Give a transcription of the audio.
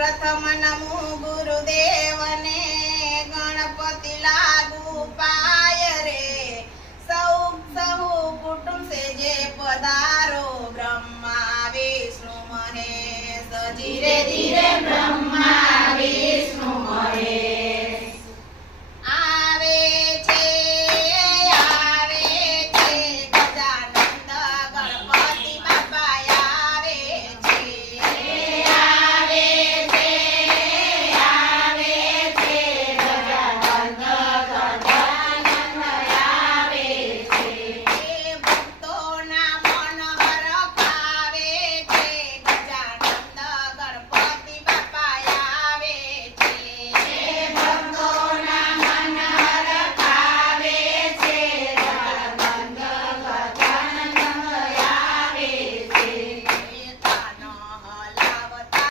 પ્રથમ નમો ગુરુદેવને ગણપતિ લાગુ પાય રે. સૌ સહુ કુટુંબ સે જે પધારો, બ્રહ્મા, વિષ્ણુ, મહેશ ધીરે ધીરે